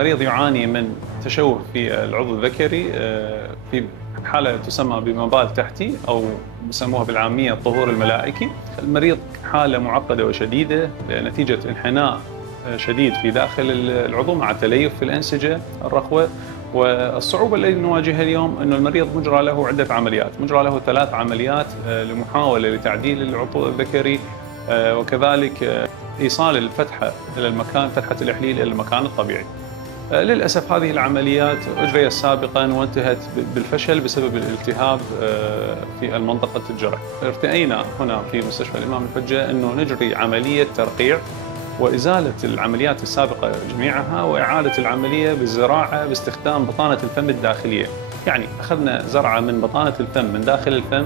مريض يعاني من تشوه في العضو الذكري في حالة تسمى بمبال تحتي أو يسموها بالعامية الطهور الملائكي. المريض حالة معقدة وشديدة نتيجة انحناء شديد في داخل العضو مع تليف في الأنسجة الرخوة. والصعوبة التي نواجهها اليوم أنه المريض مجرى له عدة عمليات، مجرى له 3 عمليات لمحاولة لتعديل العضو الذكري، وكذلك إيصال الفتحة إلى المكان، فتحة الإحليل إلى المكان الطبيعي. للأسف هذه العمليات أجريت سابقا وانتهت بالفشل بسبب الالتهاب في المنطقة الجرح. ارتئينا هنا في مستشفى الإمام الحجة أنه نجري عملية ترقيع وإزالة العمليات السابقة جميعها وإعادة العملية بالزراعة باستخدام بطانة الفم الداخلية. يعني أخذنا زرعة من بطانة الفم من داخل الفم،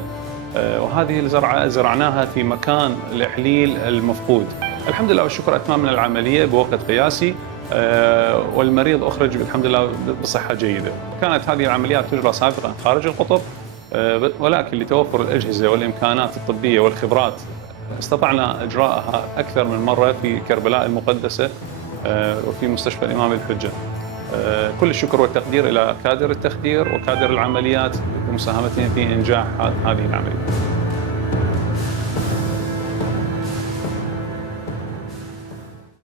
وهذه الزرعة زرعناها في مكان الإحليل المفقود. الحمد لله والشكر أتممنا العملية بوقت قياسي، والمريض أخرج الحمد لله بصحة جيدة. كانت هذه العمليات تجرى سابقا خارج القطر، ولكن لتوفر الأجهزة والإمكانات الطبية والخبرات استطعنا إجراءها أكثر من مرة في كربلاء المقدسة وفي مستشفى الإمام الحجة. كل الشكر والتقدير إلى كادر التخدير وكادر العمليات بمساهمتهم في إنجاح هذه العملية.